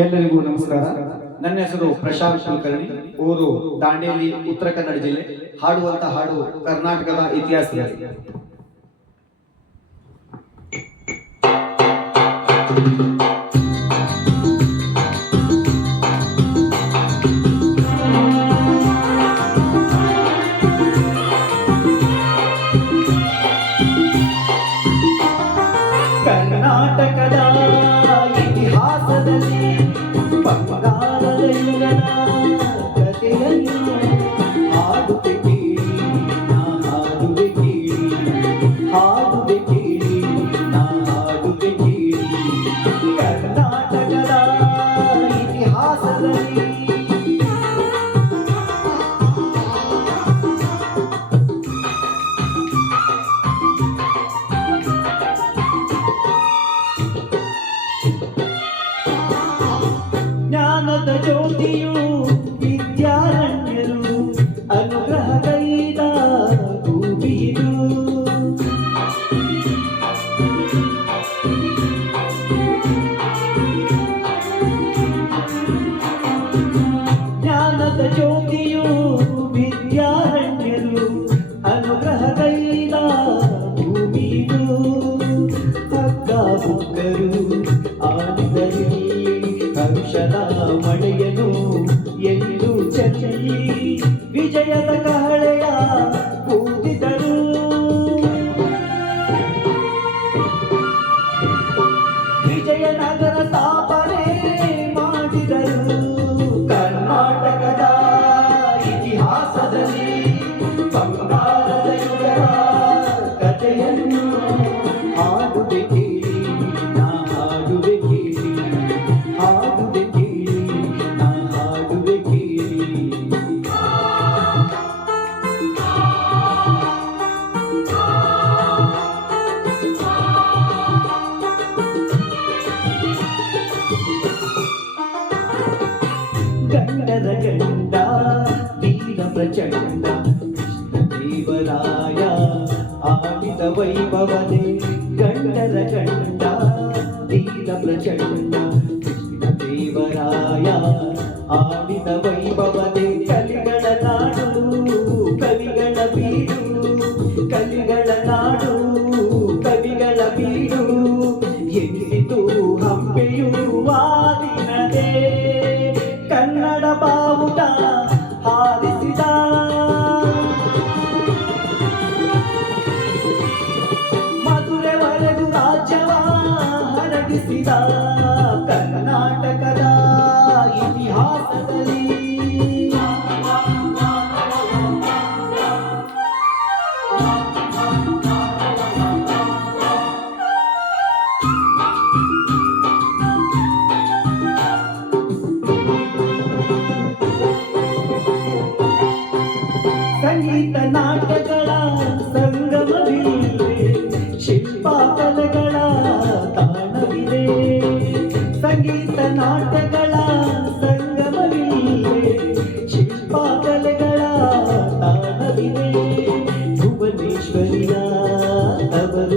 ಎಲ್ಲರಿಗೂ ನಮಸ್ಕಾರ. ನನ್ನ ಹೆಸರು ಪ್ರಶಾಂತ್ ಕುಲಕರ್ಣಿ. ಊರು ದಾಂಡೇಲಿ, ಉತ್ತರ ಕನ್ನಡ ಜಿಲ್ಲೆ. ಹಾಡುವಂತ ಹಾಡು ಕರ್ನಾಟಕದ ಇತಿಹಾಸದಲ್ಲಿ. Thank you. ವಿದ್ಯಾರಣ್ಯರು ಅನುಗ್ರಹ ಕೈದ ಭೂಮಿದು ಹಗ್ಗ ಬುಕ್ಕರು ಆಡಿದರಲ್ಲಿ ಹರುಷದ ಮಳೆಯನು ವೀರ ಪ್ರಚಂಡ ದೇವರಾಯ ಆಡಿದ ವೈಭವನೆ ಗಂಡರ ಗಂಡ ವೀರ ಪ್ರಚಂಡ ದೇವರಾಯ ಆಡಿದ ವೈಭವನೆ ಕಲಿಗಳ ನಾಡು ಕವಿಗಳ ಬೀಡು ಕಲಿಗಳ ನಾಡು ಕವಿಗಳ ಬೀಡು ಎನಿಸಿತು ಹಂಪೆಯು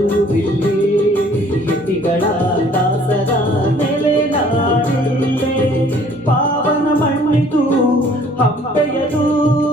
ಬರುವಿಲ್ಲಿ. ಯತಿಗಳ ದಾಸರ ನೆಲೆನಾಡಿಲ್ಲೇ ಪಾವನ ಮಣ್ಣಿತು ಹಂಪೆಯದು.